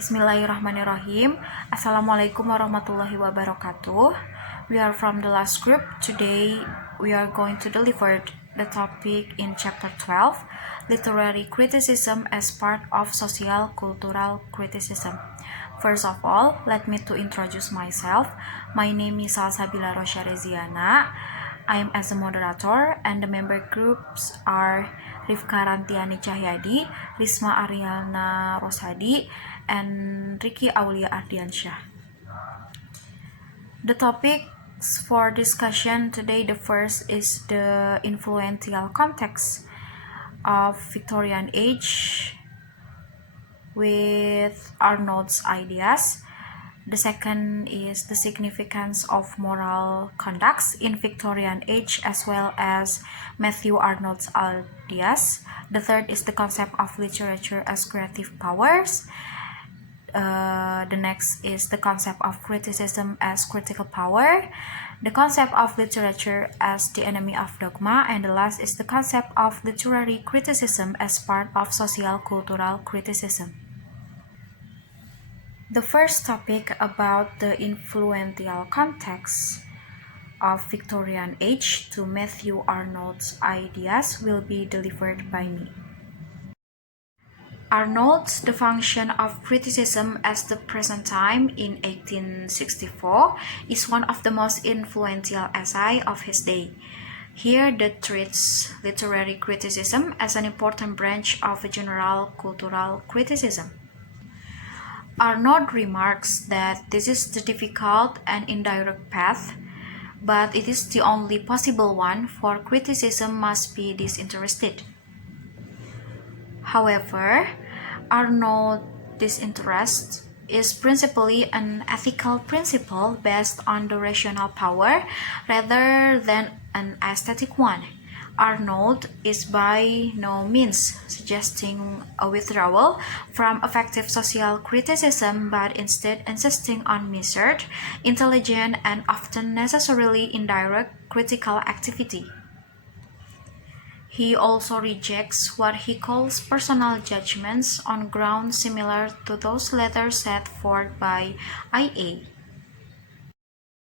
Bismillahirrahmanirrahim. Assalamualaikum warahmatullahi wabarakatuh. We are from the last group. Today we are going to deliver the topic in chapter 12, literary criticism as part of social cultural criticism. First of all, let me to introduce myself. My name is Salsabila Rosha Reziana. I am as a moderator and the member groups are Rifka Rantiani Cahyadi, Risma Ariana Rosadi, and Ricky Aulia Ardiansyah. The topics for discussion today, the first is the influential context of Victorian age with Arnold's ideas. The second is the significance of moral conducts in Victorian age as well as Matthew Arnold's ideas. The third is the concept of literature as creative powers. The next is the concept of criticism as critical power, the concept of literature as the enemy of dogma, and the last is the concept of literary criticism as part of social cultural criticism. The first topic about the influential context of Victorian age to Matthew Arnold's ideas will be delivered by me. Arnold's The Function of Criticism at the Present Time in 1864 is one of the most influential essays of his day. Here it treats literary criticism as an important branch of general cultural criticism. Arnold remarks that this is the difficult and indirect path, but it is the only possible one, for criticism must be disinterested. However, Arnold's disinterest is principally an ethical principle based on the rational power rather than an aesthetic one. Arnold is by no means suggesting a withdrawal from effective social criticism, but instead insisting on measured, intelligent, and often necessarily indirect critical activity. He also rejects what he calls personal judgments on grounds similar to those later set forth by I.A.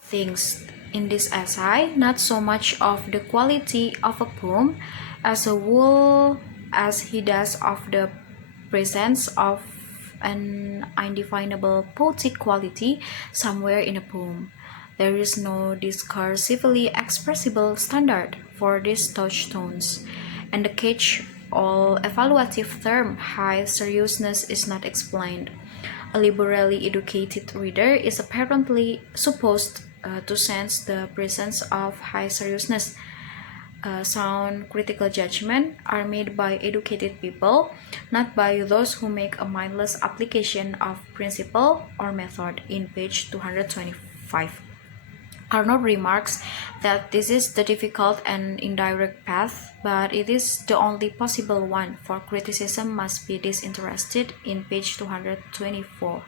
Thinks in this essay not so much of the quality of a poem as a whole as he does of the presence of an indefinable poetic quality somewhere in a poem. There is no discursively expressible standard for these touchstones, and the catch-all evaluative term high seriousness is not explained. A liberally educated reader is apparently supposed to sense the presence of high seriousness. Sound critical judgment are made by educated people, not by those who make a mindless application of principle or method in page 225. Arnold remarks that this is the difficult and indirect path, but it is the only possible one, for criticism must be disinterested in page 224.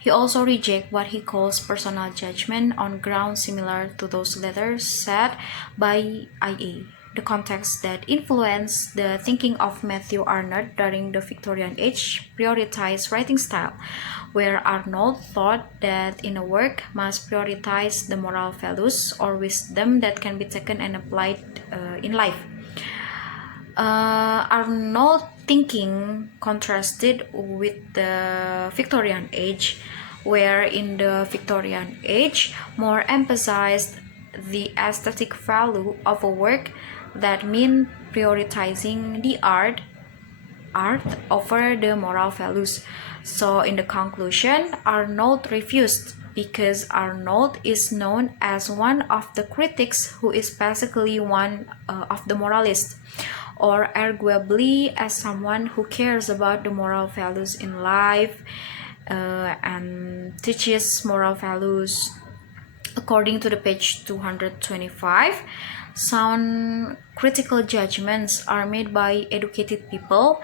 He also rejects what he calls personal judgment on grounds similar to those later set by I.A. The context that influenced the thinking of Matthew Arnold during the Victorian age prioritized writing style, where Arnold thought that in a work must prioritize the moral values or wisdom that can be taken and applied in life. Arnold's thinking contrasted with the Victorian age, where in the Victorian age more emphasized the aesthetic value of a work, that mean prioritizing the art over the moral values. So in the conclusion, Arnold refused, because Arnold is known as one of the critics who is basically one of the moralists, or arguably as someone who cares about the moral values in life and teaches moral values. According to the page 225, sound critical judgments are made by educated people,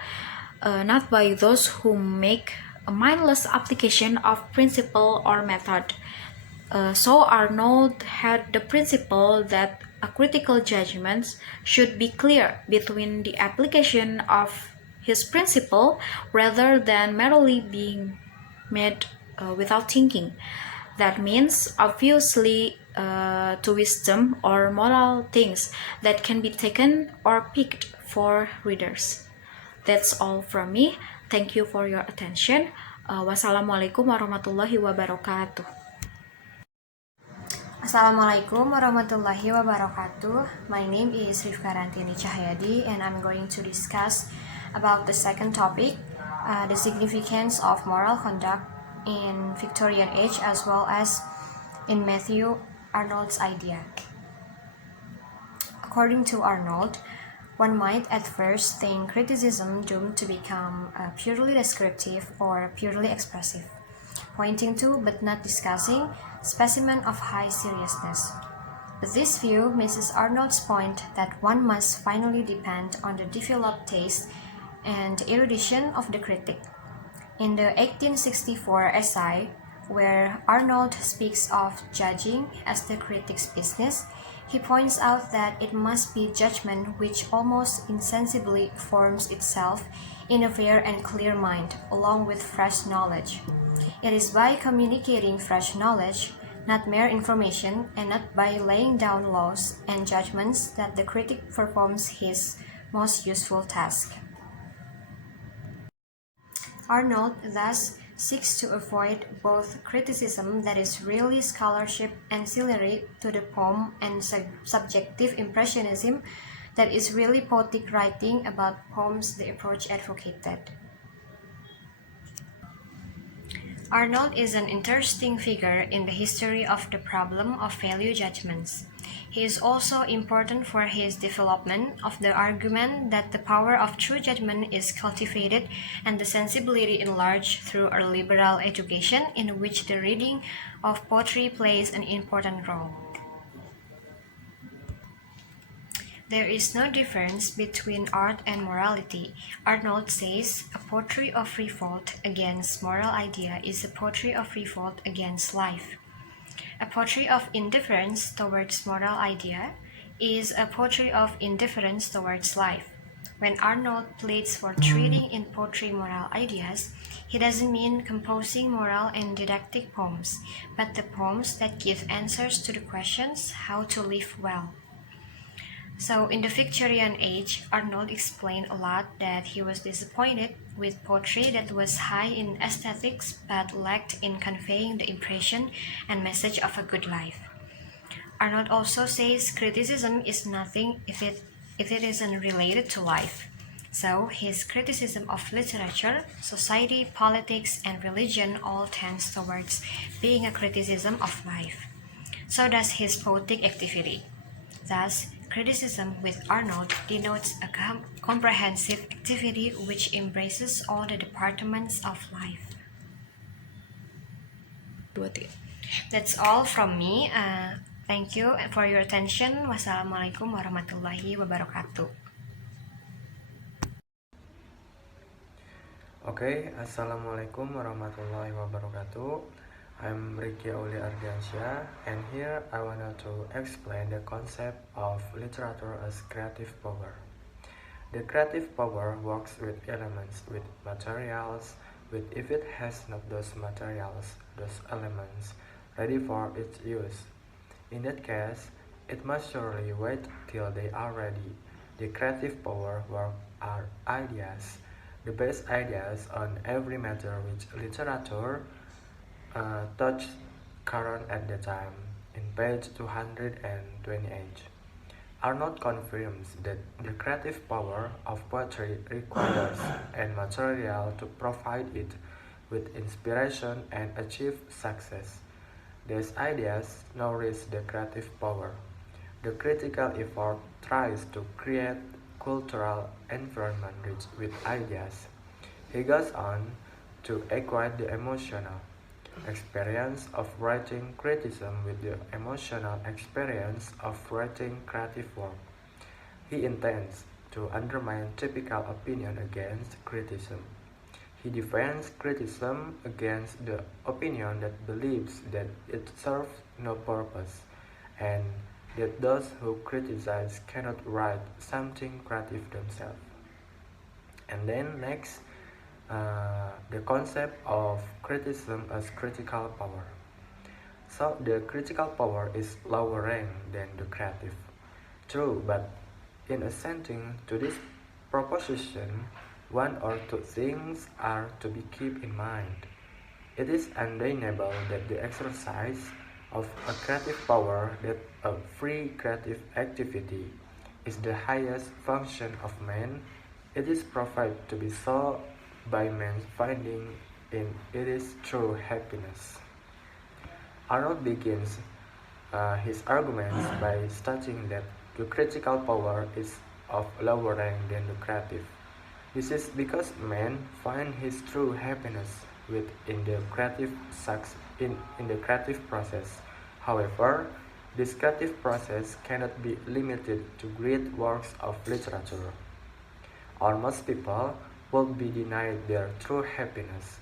not by those who make a mindless application of principle or method. So Arnold had the principle that a critical judgment should be clear between the application of his principle rather than merely being made without thinking. That means, obviously, to wisdom or moral things that can be taken or picked for readers. That's all from me. Thank you for your attention. Wassalamualaikum warahmatullahi wabarakatuh. Assalamualaikum warahmatullahi wabarakatuh. My name is Rifka Rantini Cahyadi and I'm going to discuss about the second topic, the significance of moral conduct in Victorian age as well as in Matthew Arnold's idea. According to Arnold, one might at first think criticism doomed to become purely descriptive or purely expressive, pointing to but not discussing specimen of high seriousness. But this view misses Arnold's point that one must finally depend on the developed taste and erudition of the critic. In the 1864 essay, where Arnold speaks of judging as the critic's business, he points out that it must be judgment which almost insensibly forms itself in a fair and clear mind, along with fresh knowledge. It is by communicating fresh knowledge, not mere information, and not by laying down laws and judgments that the critic performs his most useful task. Arnold thus seeks to avoid both criticism that is really scholarship ancillary to the poem and subjective impressionism that is really poetic writing about poems the approach advocated. Arnold is an interesting figure in the history of the problem of value judgments. He is also important for his development of the argument that the power of true judgment is cultivated and the sensibility enlarged through a liberal education in which the reading of poetry plays an important role. There is no difference between art and morality. Arnold says a poetry of revolt against moral idea is a poetry of revolt against life. A poetry of indifference towards moral idea is a poetry of indifference towards life. When Arnold pleads for treating in poetry moral ideas, he doesn't mean composing moral and didactic poems, but the poems that give answers to the questions how to live well. So in the Victorian age, Arnold explained a lot that he was disappointed with poetry that was high in aesthetics but lacked in conveying the impression and message of a good life. Arnold also says criticism is nothing if it isn't related to life. So his criticism of literature, society, politics, and religion all tends towards being a criticism of life. So does his poetic activity. Thus, criticism with Arnold denotes a comprehensive activity which embraces all the departments of life. That's all from me. Thank you for your attention. Wassalamualaikum warahmatullahi wabarakatuh. Assalamualaikum warahmatullahi wabarakatuh. I'm Ricky Auli Ardiansyah, and here I wanted to explain the concept of literature as creative power. The creative power works with elements, with materials, with if it has not those materials, those elements, ready for its use. In that case, it must surely wait till they are ready. The creative power work are ideas, the best ideas on every matter which literature touch current at the time, in page 228. Arnold confirms that the creative power of poetry requires and material to provide it with inspiration and achieve success. These ideas nourish the creative power. The critical effort tries to create cultural environment rich with ideas. He goes on to equate the emotional experience of writing criticism with the emotional experience of writing creative work. He intends to undermine typical opinion against criticism. He defends criticism against the opinion that believes that it serves no purpose and that those who criticize cannot write something creative themselves. And then next, the concept of criticism as critical power. So the critical power is lower rank than the creative. True, but in assenting to this proposition, one or two things are to be kept in mind. It is undeniable that the exercise of a creative power, that a free creative activity, is the highest function of man. It is proved to be so by man finding in it is true happiness. Arnold begins his arguments by stating that the critical power is of lower rank than the creative. This is because man finds his true happiness within the in the creative process. However, this creative process cannot be limited to great works of literature. Almost people will be denied their true happiness.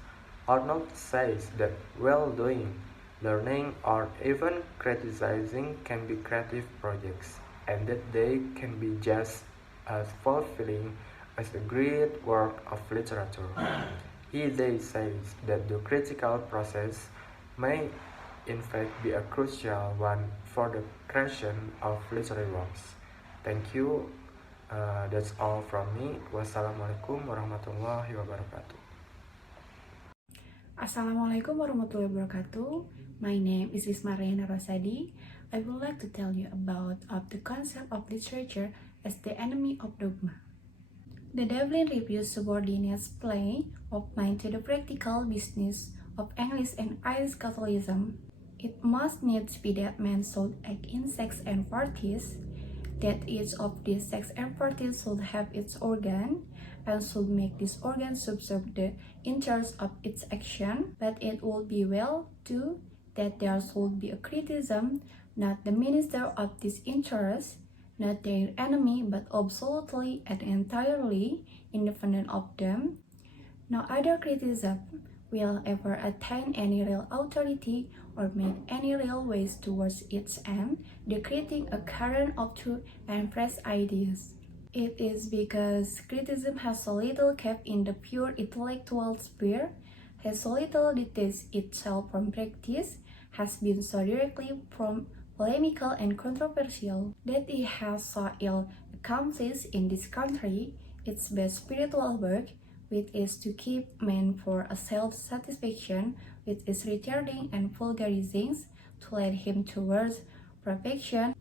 Arnold says that well-doing, learning, or even criticizing can be creative projects, and that they can be just as fulfilling as a great work of literature. He then says that the critical process may in fact be a crucial one for the creation of literary works. Thank you. That's all from me. Wassalamualaikum warahmatullahi wabarakatuh. Assalamualaikum warahmatullahi wabarakatuh. My name is Isma Rayana Rosadi. I would like to tell you about the concept of literature as the enemy of dogma. The Devlin Review subordinates play of mind to the practical business of English and Irish Catholicism. It must needs be that men should act in sex and parties, that each of these sex and parties should have its organ, and should make this organ subserve the interest of its action, but it would be well, too, that there should be a criticism, not the minister of this interest, not their enemy, but absolutely and entirely independent of them. No other criticism will ever attain any real authority or make any real ways towards its end, the creating a current of true and fresh ideas. It is because criticism has so little kept in the pure intellectual sphere, has so little detached itself from practice, has been so directly from polemical and controversial, that it has so ill accomplished in this country its best spiritual work, which is to keep man for a self-satisfaction, with its retarding and vulgarizings, to lead him towards perfection,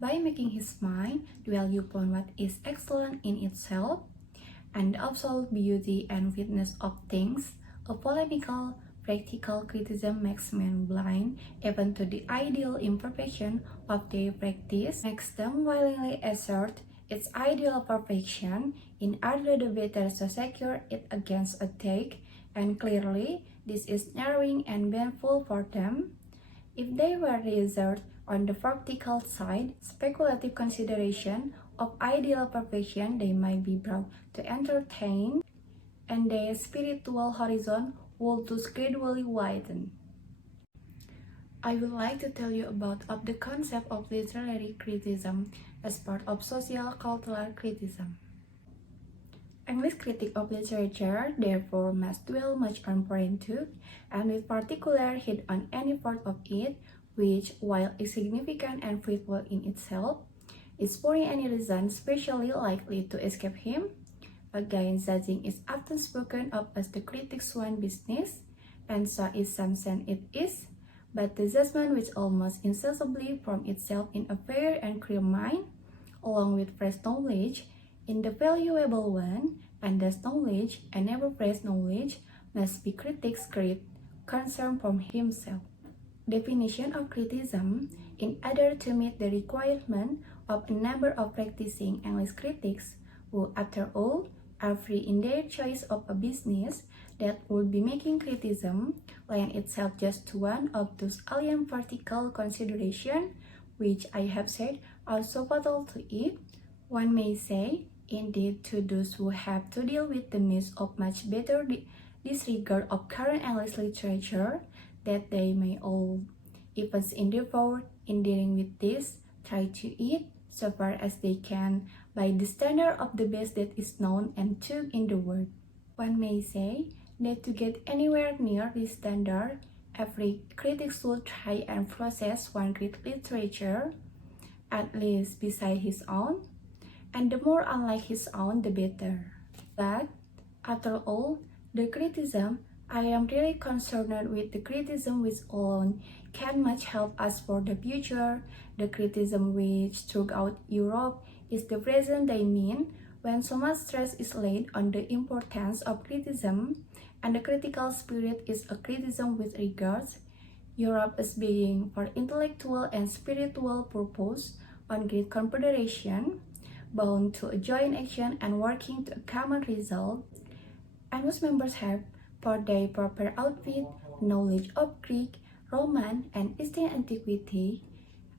by making his mind dwell upon what is excellent in itself, and the absolute beauty and witness of things. A polemical, practical criticism makes men blind even to the ideal imperfection of their practice, makes them willingly assert its ideal perfection in order the better to secure it against attack, and clearly this is narrowing and painful for them. If they were reserved on the practical side, speculative consideration of ideal perfection they might be brought to entertain, and their spiritual horizon would thus gradually widen. I would like to tell you about the concept of literary criticism as part of social cultural criticism. English critic of literature therefore must dwell much on foreign truth, and with particular heed on any part of it which, while insignificant and fruitful in itself, is for any reason specially likely to escape him. Again, judging is often spoken of as the critic's one business, and so in some sense it is, but the judgment which almost insensibly forms itself in a fair and clear mind, along with fresh knowledge, in the valuable one, and thus knowledge, and never fresh knowledge, must be critic's great concern from himself. Definition of criticism: in order to meet the requirement of a number of practicing English critics, who, after all, are free in their choice of a business, that would be making criticism lend itself just to one of those alien particle considerations which I have said are so fatal to it. One may say, indeed, to those who have to deal with the myths of much better disregard of current English literature, that they may all, even endeavor in dealing with this, try to it, so far as they can, by the standard of the best that is known and took in the world. One may say that to get anywhere near this standard, every critic should try and process one great literature, at least beside his own, and the more unlike his own, the better. But, after all, the criticism, I am really concerned with the criticism which alone can much help us for the future, the criticism which throughout Europe is the present day mean when so much stress is laid on the importance of criticism and the critical spirit is a criticism with regards, Europe is being for intellectual and spiritual purpose on great confederation, bound to a joint action and working to a common result, and most members have, for their proper outfit, knowledge of Greek, Roman, and Eastern antiquity,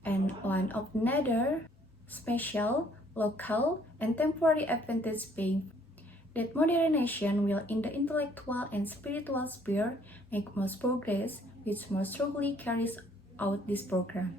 and one of another, special, local, and temporary advantage being that modern nation will in the intellectual and spiritual sphere make most progress, which most strongly carries out this program.